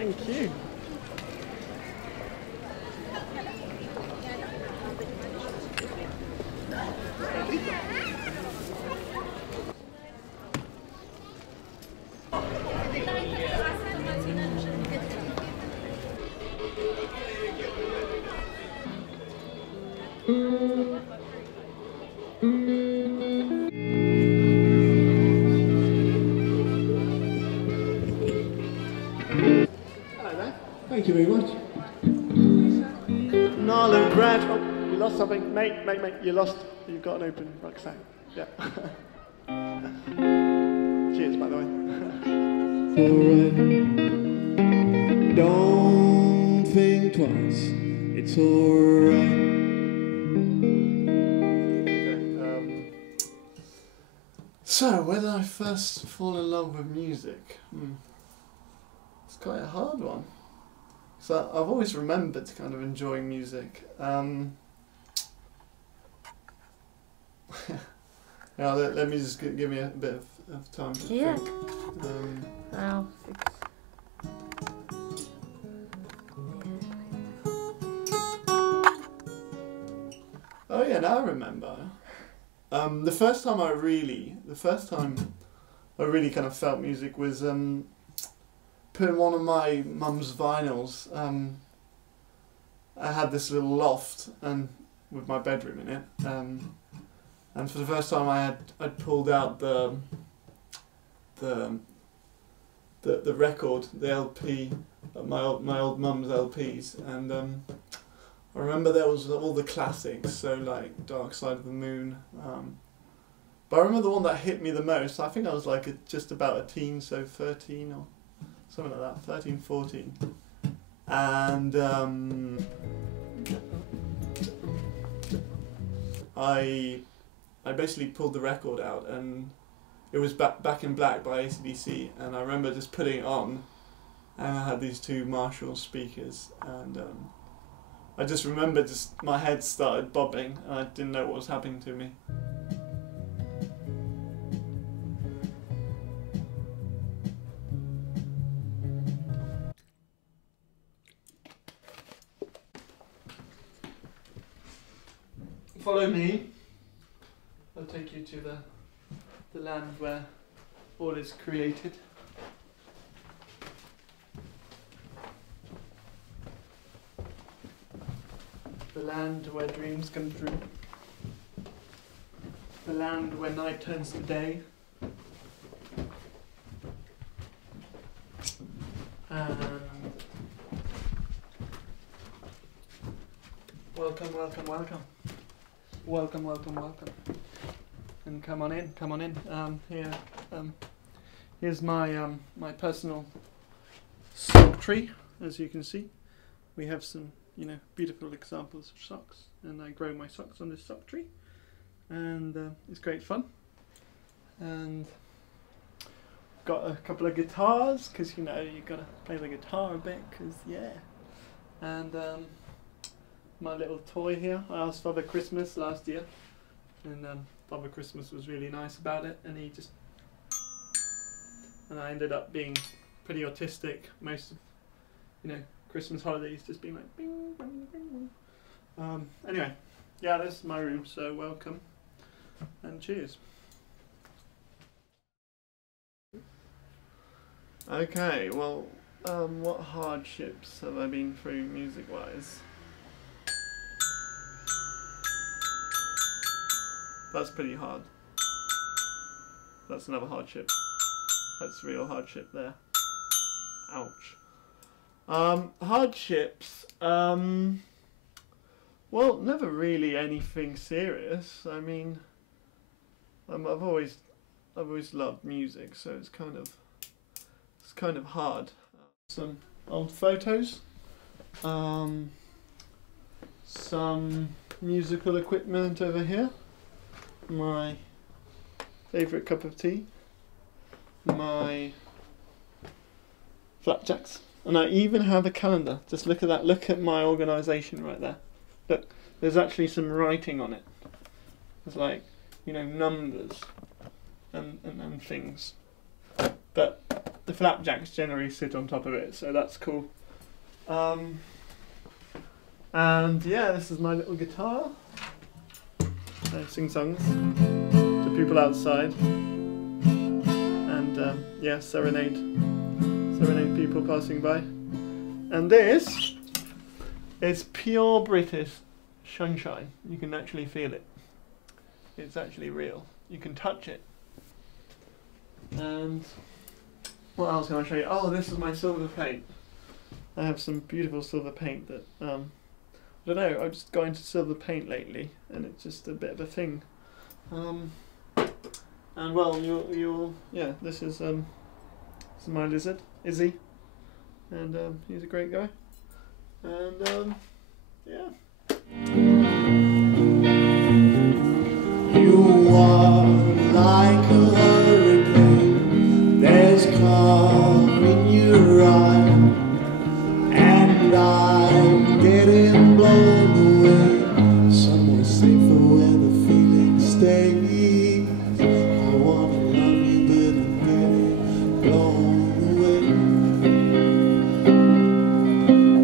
Thank you. Thank you very much. Gnarly bread. Oh, you lost something. Mate, you lost. You've got an open rucksack. Yeah. Cheers, by the way. Alright. Don't think twice. It's alright. Okay, so, where did I first fall in love with music? It's quite a hard one. So I've always remembered kind of enjoying music. Now let me just give me a bit of time to think. Wow. Oh yeah, now I remember. The first time I really kind of felt music was putting one of my mum's vinyls. I had this little loft and with my bedroom in it, and for the first time I'd pulled out the record, the LP, my old mum's LPs, and I remember there was all the classics, so like Dark Side of the Moon. But I remember the one that hit me the most. I think I was like just about a teen, so 13 or something like that, 13, 14. And I basically pulled the record out, and it was Back in Black by AC/DC, and I remember just putting it on, and I had these two Marshall speakers, and I just remember my head started bobbing, and I didn't know what was happening to me. Follow me. I'll take you to the land where all is created. The land where dreams come true. The land where night turns to day. And welcome. And come on in. Here's my my personal sock tree. As you can see, we have some beautiful examples of socks, and I grow my socks on this sock tree, and it's great fun. And got a couple of guitars, because you gotta play the guitar a bit, and my little toy here. I asked Father Christmas last year, and Father Christmas was really nice about it, and I ended up being pretty autistic most of Christmas holidays, just being like bing, bing, bing. Anyway, yeah, this is my room, so welcome and cheers. Okay, well, what hardships have I been through music-wise? That's pretty hard. That's another hardship. That's real hardship there. Ouch. Hardships. Well, never really anything serious. I mean, I've always loved music, so it's kind of hard. Some old photos. Some musical equipment over here. My favourite cup of tea. My flapjacks. And I even have a calendar. Just look at that. Look at my organisation right there. Look, there's actually some writing on it. There's like, numbers and things. But the flapjacks generally sit on top of it, so that's cool. And yeah, this is my little guitar. I sing songs to people outside, and yeah, serenade people passing by. And this is pure British sunshine. You can actually feel it. It's actually real. You can touch it. And what else can I show you? Oh, this is my silver paint. I have some beautiful silver paint that I don't know. I've just got into silver paint lately, and it's just a bit of a thing. And well, you'll yeah. This is my lizard, Izzy, and he's a great guy. And yeah. You are like a hurricane. There's calm in your eye, and I'm getting blown away. Somewhere safer where the feeling stays. I wanna love you, but I'm getting blown away.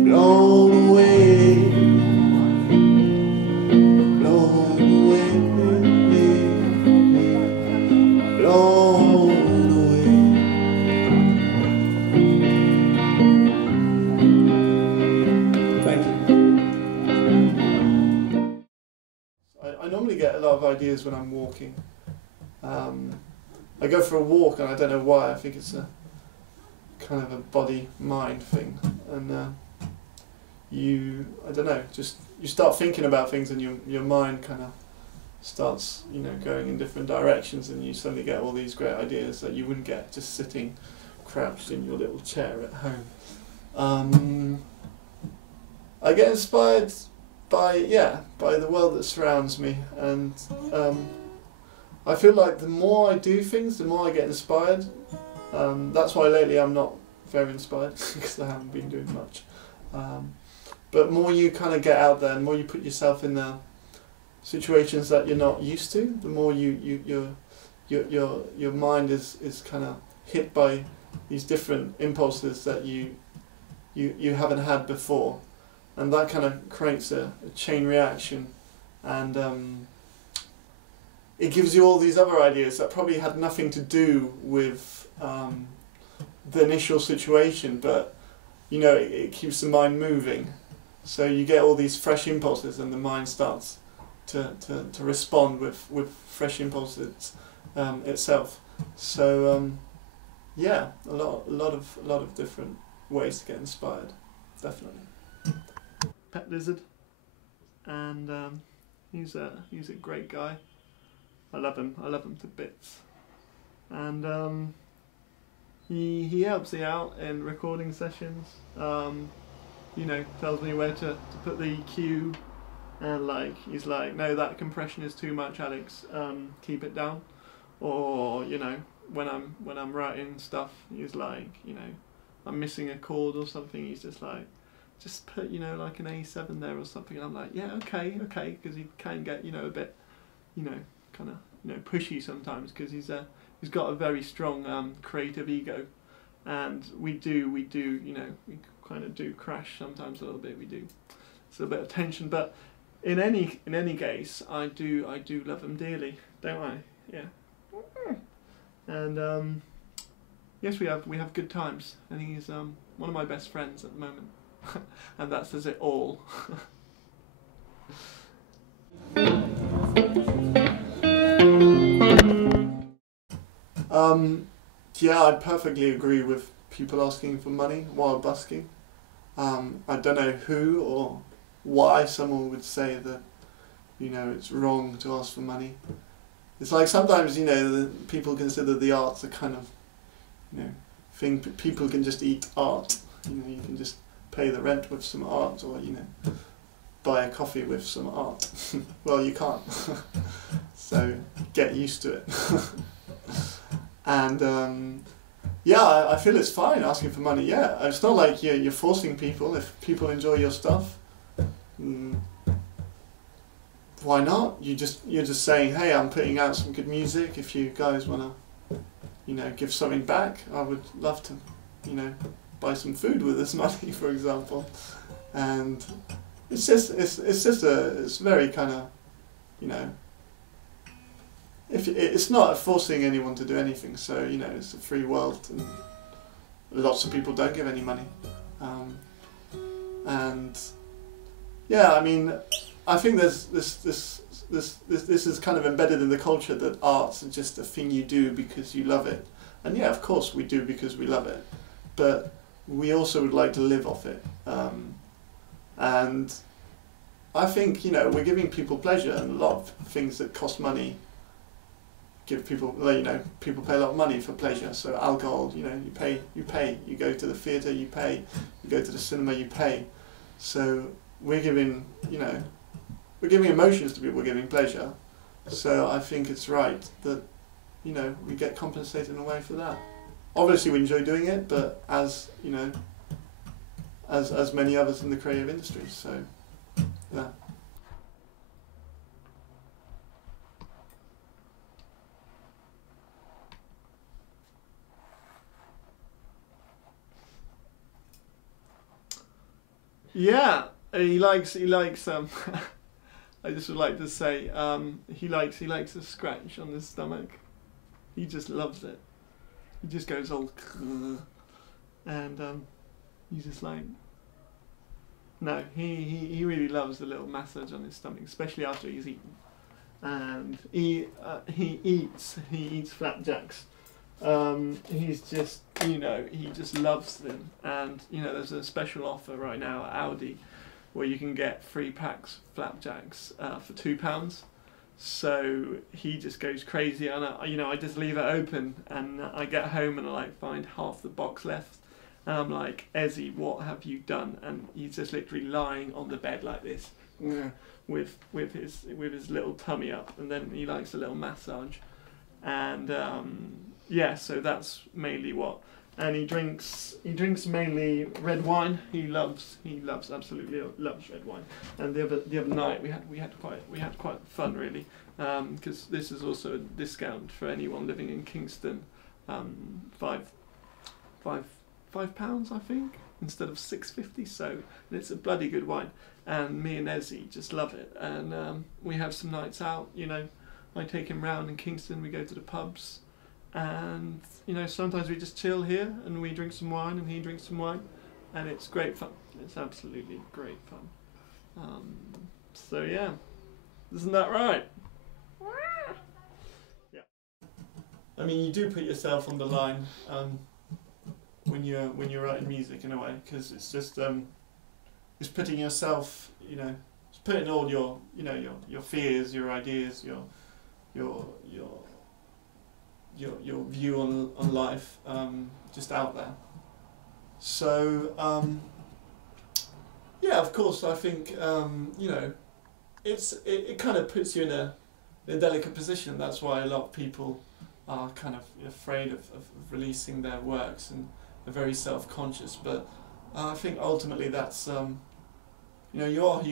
Blown away. Blown away. Blown away. Thank you. I normally get a lot of ideas when I'm walking. I go for a walk and I don't know why. I think it's a kind of a body-mind thing, and I don't know, just you start thinking about things and your mind kind of starts, you know, going in different directions, and you suddenly get all these great ideas that you wouldn't get just sitting crouched in your little chair at home. I get inspired by the world that surrounds me, and I feel like the more I do things, the more I get inspired. That's why lately I'm not very inspired because I haven't been doing much. But more you kind of get out there, and more you put yourself in the situations that you're not used to, the more your mind is kind of hit by these different impulses that you haven't had before, and that kind of creates a chain reaction, and it gives you all these other ideas that probably had nothing to do with the initial situation, but you know, it keeps the mind moving. So you get all these fresh impulses, and the mind starts to respond with fresh impulses itself. So yeah, a lot of different ways to get inspired, definitely. Pet lizard, and he's a great guy. I love him to bits, and he helps me out in recording sessions. You know, tells me where to put the EQ, and like he's like, no, that compression is too much, Alex. Keep it down. Or you know, when I'm writing stuff, he's like, you know, I'm missing a chord or something. He's just like, just put, you know, like an A7 there or something. And I'm like, yeah, okay, because he can get, you know, a bit, you know, kind of, you know, pushy sometimes, because he's got a very strong creative ego, and we do, you know, we kind of do crash sometimes a little bit. We do, it's a little bit of tension, but in any case, I do love him dearly, don't I? Yeah. And yes, we have good times, and he's one of my best friends at the moment, and that says it all. Yeah, I perfectly agree with people asking for money while busking. I don't know who or why someone would say that, you know, it's wrong to ask for money. It's like sometimes, you know, people consider the arts a kind of, you know, thing. People can just eat art. You know, you can just pay the rent with some art, or, you know, buy a coffee with some art. Well, you can't. So get used to it. And yeah, I feel it's fine asking for money. Yeah, it's not like you're forcing people. If people enjoy your stuff, why not? You're just saying, hey, I'm putting out some good music. If you guys wanna you know, give something back, I would love to, you know, buy some food with this money, for example. And it's very kind of, you know, it's not forcing anyone to do anything. So, you know, it's a free world, and lots of people don't give any money. And yeah, I mean, I think there's this is kind of embedded in the culture that art's just a thing you do because you love it. And yeah, of course we do because we love it, but we also would like to live off it. And I think, you know, we're giving people pleasure, and a lot of things that cost money give people, you know, people pay a lot of money for pleasure. So alcohol, you know, you pay, you go to the theatre, you pay, you go to the cinema, you pay. So we're giving, you know, we're giving emotions to people, we're giving pleasure. So I think it's right that, you know, we get compensated in a way for that. Obviously we enjoy doing it, but as, you know, as many others in the creative industry, so yeah. Yeah, he likes I just would like to say, he likes a scratch on his stomach. He just loves it. He just goes all and he's just like, no, he really loves the little massage on his stomach, especially after he's eaten. And he eats flapjacks. He's just, you know, he just loves them. And, you know, there's a special offer right now at Aldi where you can get 3 packs flapjacks for £2. So he just goes crazy, and you know, I just leave it open, and I get home and I like find half the box left, and I'm like, Ezzy, what have you done? And he's just literally lying on the bed like this, with his little tummy up, and then he likes a little massage, and yeah, so that's mainly what. And he drinks mainly red wine. He absolutely loves red wine. And the other night we had quite fun, really, because this is also a discount for anyone living in Kingston, £5 I think, instead of £6.50. So it's a bloody good wine, and me and Ezzy just love it. And we have some nights out. You know, I take him round in Kingston. We go to the pubs. And, you know, sometimes we just chill here and we drink some wine and he drinks some wine, and it's great fun. It's absolutely great fun. So yeah, isn't that right? Yeah. I mean, you do put yourself on the line when you're writing music, in a way, because it's just it's putting yourself, you know, it's putting all your, you know, your fears, your ideas, your view on life, just out there. So yeah, of course, I think you know, it kind of puts you in a delicate position. That's why a lot of people are kind of afraid of releasing their works, and they're very self-conscious. But I think ultimately that's you know, you are who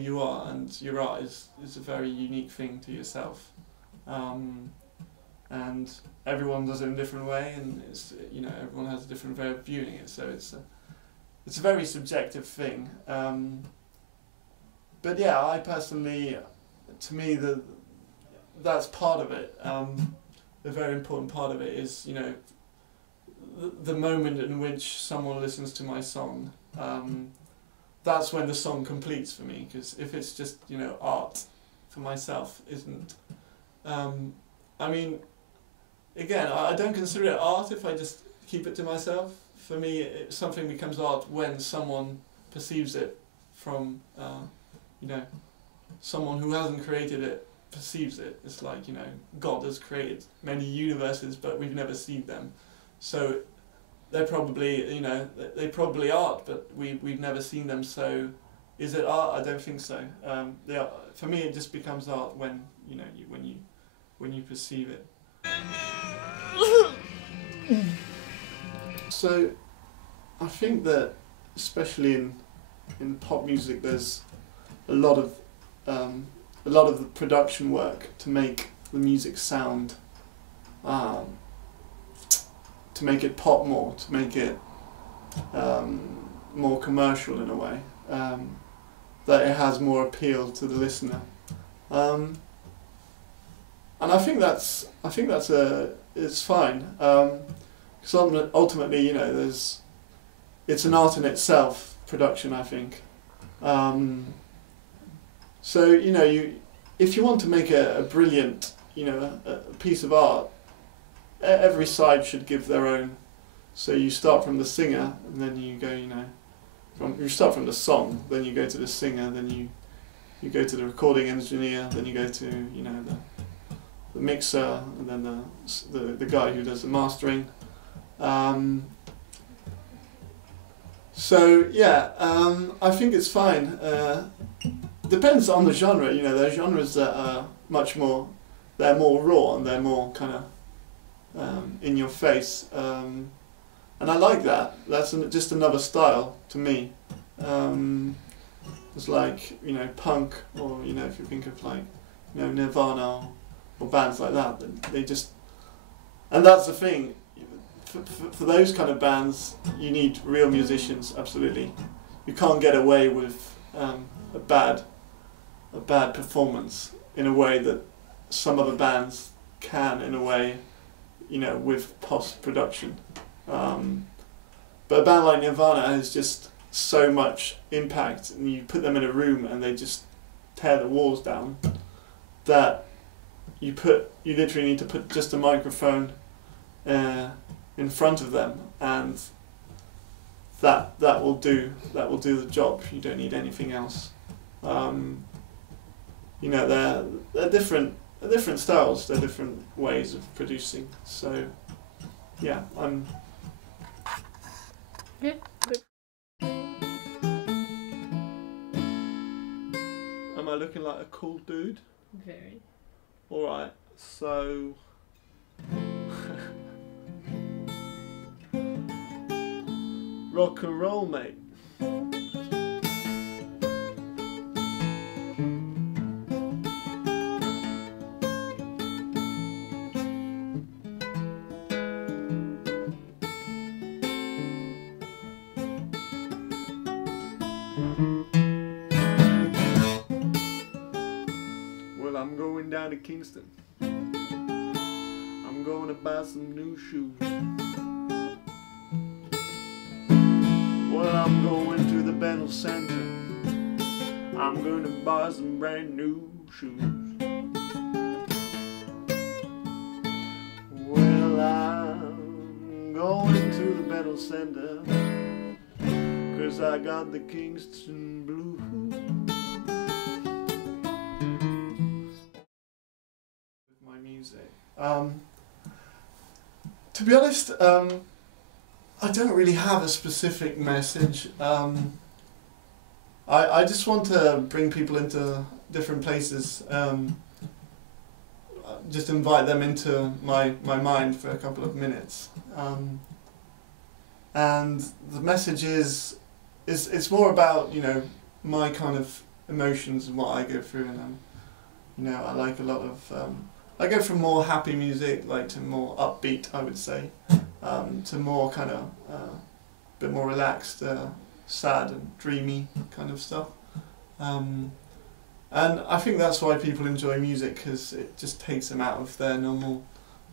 you are, and your art is a very unique thing to yourself. And everyone does it in a different way, and it's, you know, everyone has a different way of viewing it, so it's a very subjective thing. But yeah, I personally, to me, that's part of it. The very important part of it is, you know, the moment in which someone listens to my song. That's when the song completes for me, because if it's just, you know, art for myself isn't. I mean, again, I don't consider it art if I just keep it to myself. For me, something becomes art when someone perceives it from, you know, someone who hasn't created it perceives it. It's like, you know, God has created many universes, but we've never seen them. So they're probably, you know, they probably art, but we've never seen them. So is it art? I don't think so. For me, it just becomes art when, you know, when you perceive it. So I think that especially in pop music, there's a lot of the production work to make the music sound make it pop more, to make it more commercial in a way, that it has more appeal to the listener, and I think that's it's fine, because ultimately, you know, it's an art in itself, production, I think. So, you know, if you want to make a brilliant, you know, a piece of art, every side should give their own. So you start from the singer, and then you go, you know, you start from the song, then you go to the singer, then you go to the recording engineer, then you go to, you know, the mixer, and then the guy who does the mastering. So yeah, I think it's fine. Depends on the genre, you know. There are genres that are much more, they're more raw and they're more kind of in your face, and I like that. That's just another style to me. It's like, you know, punk, or, you know, if you think of like, you know, Nirvana or bands like that, they just, and that's the thing. For those kind of bands, you need real musicians. Absolutely, you can't get away with a bad performance in a way that some other bands can, in a way, you know, with post-production. But a band like Nirvana has just so much impact, and you put them in a room and they just tear the walls down, that you literally need to put just a microphone in front of them, and that will do the job. You don't need anything else. You know, they're different styles, they're different ways of producing. So yeah, I'm. Yeah. Good. Am I looking like a cool dude? Very. All right, so. Rock and roll, mate. Well, I'm going down to Kingston. I'm going to buy some new shoes. Well, I'm going to the Battle Center. I'm going to buy some brand new shoes. Well, I'm going to the Battle Center, 'cause I got the Kingston blues. With my music. To be honest, I don't really have a specific message. I just want to bring people into different places. Just invite them into my mind for a couple of minutes. And the message is it's more about, you know, my kind of emotions and what I go through, and you know, I like a lot of I go from more happy music, like, to more upbeat, I would say, to more kind of bit more relaxed, sad and dreamy kind of stuff. And I think that's why people enjoy music, because it just takes them out of their normal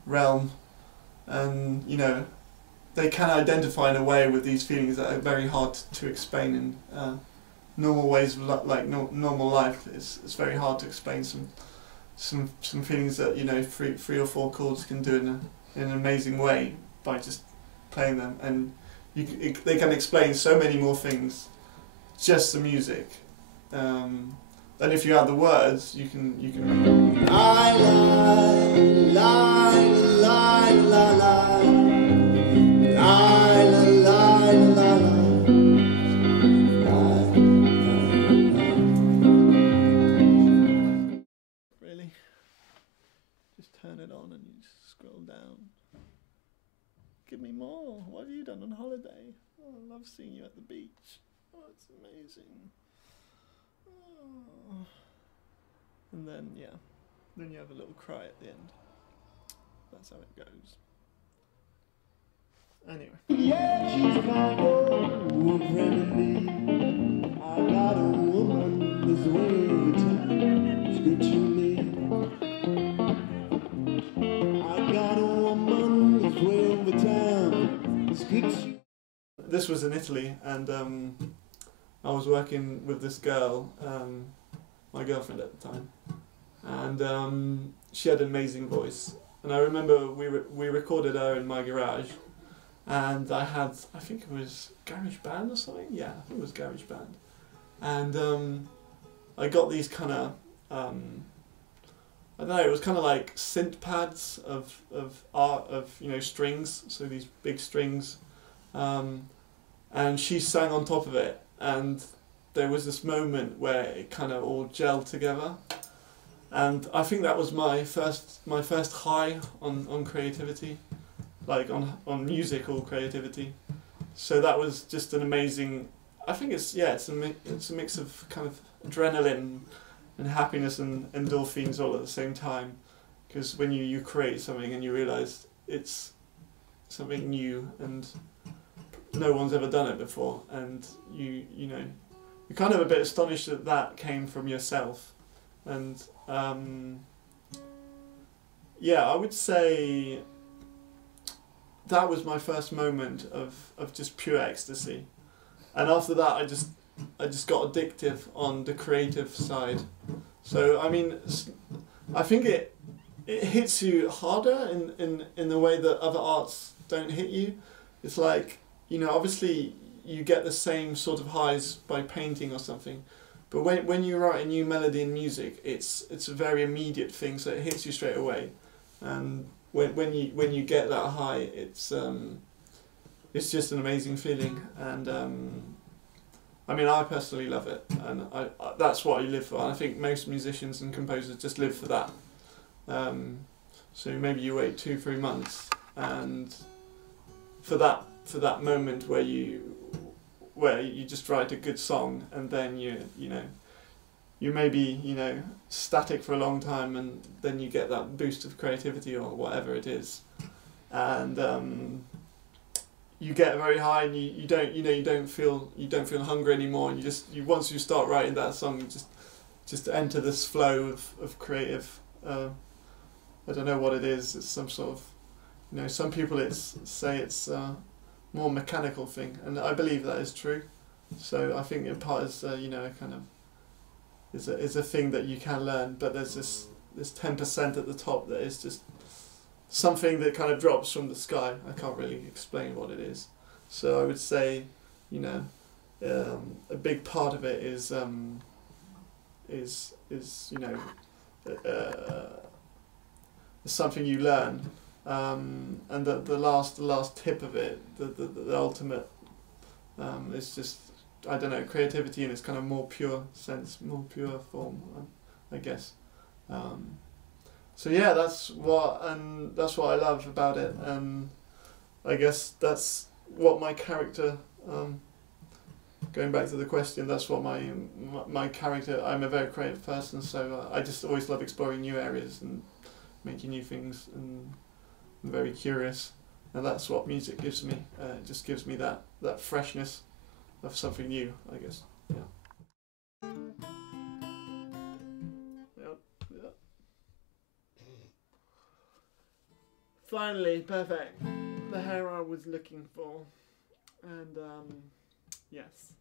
realm, and, you know, they can identify in a way with these feelings that are very hard to explain in normal ways of normal life. It's very hard to explain some feelings that, you know, three or four chords can do in an amazing way by just playing them, and they can explain so many more things, just the music. Then if you add the words, you can. I lie, lie, lie, lie, lie, lie, lie, lie, lie. Really? Just turn it on and you just scroll down. Give me more. What have you done on holiday? Oh, I love seeing you at the beach. Oh, it's amazing. Oh. And then, yeah, then you have a little cry at the end. That's how it goes. Anyway. Yeah, she's kind of friendly. I got a woman this way every time. She's good to me. I got a woman this way over town. It's good to. This was in Italy, and I was working with this girl, my girlfriend at the time, and she had an amazing voice. And I remember we recorded her in my garage, and I think it was GarageBand or something. Yeah, I think it was GarageBand, and I got these kind of I don't know. It was kind of like synth pads of strings. So these big strings, and she sang on top of it, and there was this moment where it kind of all gelled together. And I think that was my first high on creativity, like on musical creativity. So that was just an amazing. I think it's a mix of kind of adrenaline and happiness and endorphins all at the same time, because when you create something and you realise it's something new and no one's ever done it before, and you're kind of a bit astonished that came from yourself. And I would say that was my first moment of just pure ecstasy, and after that I just got addictive on the creative side. So I mean, I think it hits you harder in the way that other arts don't hit you. It's like, obviously you get the same sort of highs by painting or something. But when you write a new melody in music, it's a very immediate thing, so it hits you straight away. And when you get that high, it's just an amazing feeling. And I mean, I personally love it, and I that's what I live for. And I think most musicians and composers just live for that. So maybe you wait 2-3 months, and for that moment where you just write a good song, and then you may be static for a long time, and then you get that boost of creativity or whatever it is, and you get very high, and you don't feel hunger anymore, and once you start writing that song, you just enter this flow of creative. I don't know what it is. It's some sort of, some people say it's more mechanical thing, and I believe that is true. So I think in part is kind of is a thing that you can learn, but there's this 10% at the top that is just something that kind of drops from the sky. I can't really explain what it is. So I would say, a big part of it is something you learn. And the last tip of it, the ultimate, is just, I don't know, creativity in its kind of more pure sense, more pure form, I guess. So yeah, that's what I love about it, and I guess that's what my character. Going back to the question, that's what my character. I'm a very creative person, so I just always love exploring new areas and making new things, and I'm very curious, and that's what music gives me. It just gives me that freshness of something new, I guess. Yeah. Yep. Finally, perfect. The hair I was looking for, and yes,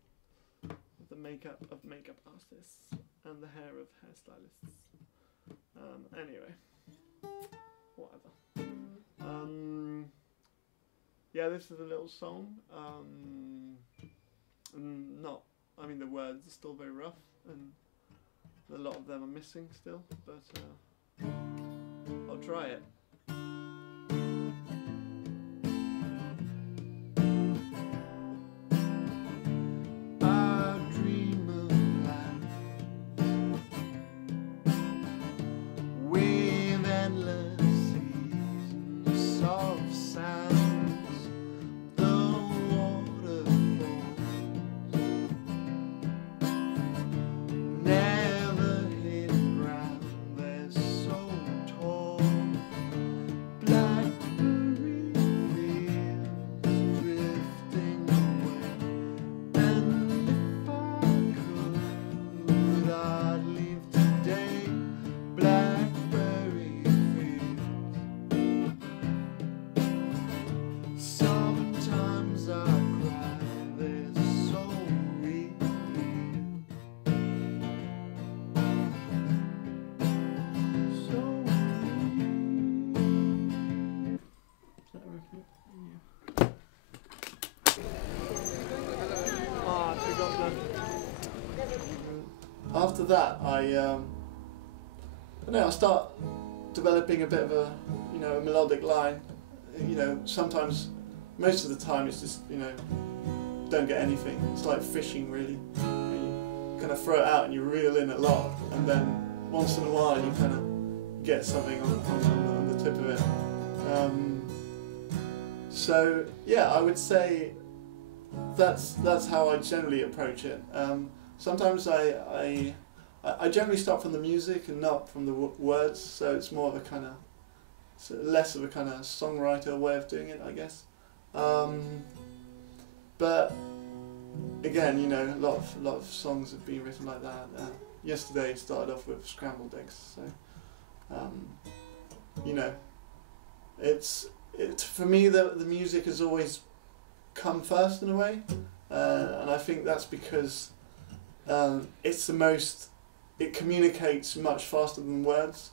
the makeup of makeup artists and the hair of hairstylists. Anyway, whatever. Yeah, this is a little song. The words are still very rough, and a lot of them are missing still, but I'll try it. I dream of life with endless seas of soft sounds, the waterfalls never hit ground. They're so tall. that, I start developing a bit of a, you know, a melodic line. You know, sometimes, most of the time, it's just, you know, don't get anything. It's like fishing, really. You kind of throw it out and you reel in a lot, and then once in a while you kind of get something on the tip of it. So yeah, I would say that's how I generally approach it. Sometimes I generally start from the music and not from the words, so it's more of a kind of, less of a kind of songwriter way of doing it, I guess. But again, you know, a lot of songs have been written like that. Yesterday started off with Scrambled Eggs, so you know, for me the music has always come first in a way, and I think that's because it's the most, it communicates much faster than words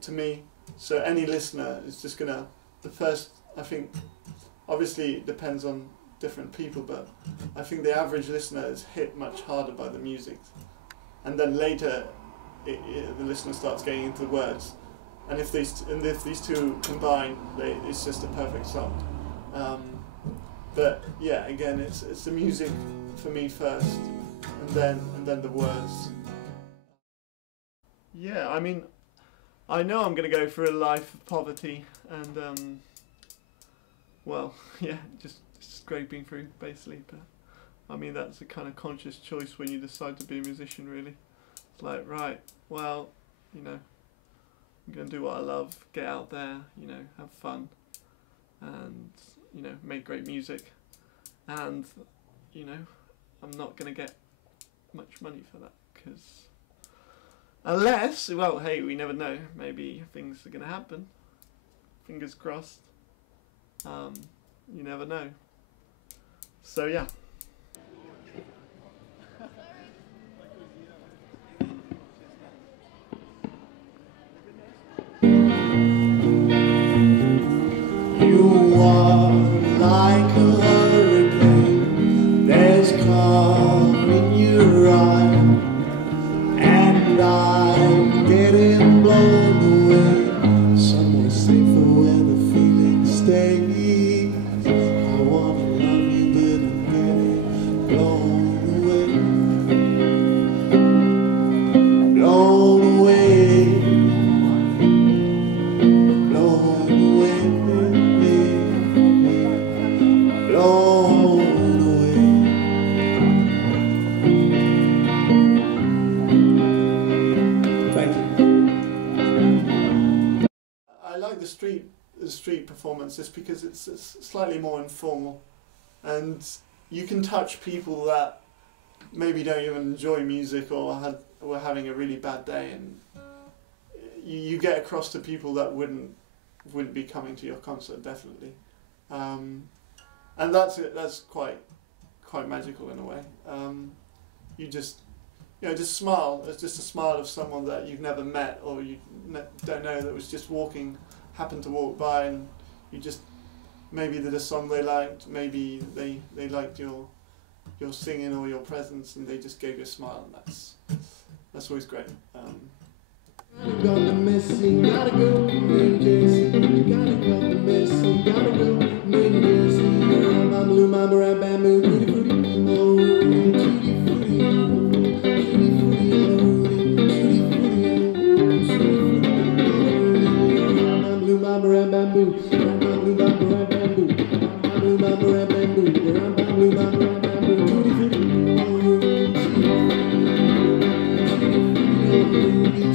to me. So any listener is just gonna, I think, obviously it depends on different people, but I think the average listener is hit much harder by the music, and then later the listener starts getting into the words, and if these two combine, it's just a perfect song. But yeah, again, it's the music for me first, and then the words. Yeah, I mean, I know I'm going to go through a life of poverty, and well, yeah, just scraping through basically. But I mean, that's a kind of conscious choice when you decide to be a musician, really. It's like, right, well, you know, I'm going to do what I love, get out there, you know, have fun, and, you know, make great music, and, you know, I'm not going to get much money for that, because unless, well, hey, we never know, maybe things are going to happen, fingers crossed, you never know. So yeah. You are like a hurricane, there's calm in your eye, and I'm getting blown away, somewhere safer where the feeling stays. I wanna love you, but I'm getting blown away, blown away, blown away. I like the street performance just because it's slightly more informal, and you can touch people that maybe don't even enjoy music or were having a really bad day, and you get across to people that wouldn't be coming to your concert, definitely. And that's quite magical in a way. You just, you know, just smile. It's just a smile of someone that you've never met or you don't know, that was just happened to walk by, and you just, maybe did a song they liked, maybe they liked your singing or your presence, and they just gave you a smile, and that's always great. Gotta missing, gotta go, New Jersey. Gotta go missing, gotta go, New Jersey. My blue, my brown bamboo, tutti frutti, oh, tutti frutti, tutti frutti, my blue, my brown bamboo, my blue, my brown bamboo, my blue, my brown bamboo, my blue, my brown bamboo, tutti frutti, oh, tutti frutti,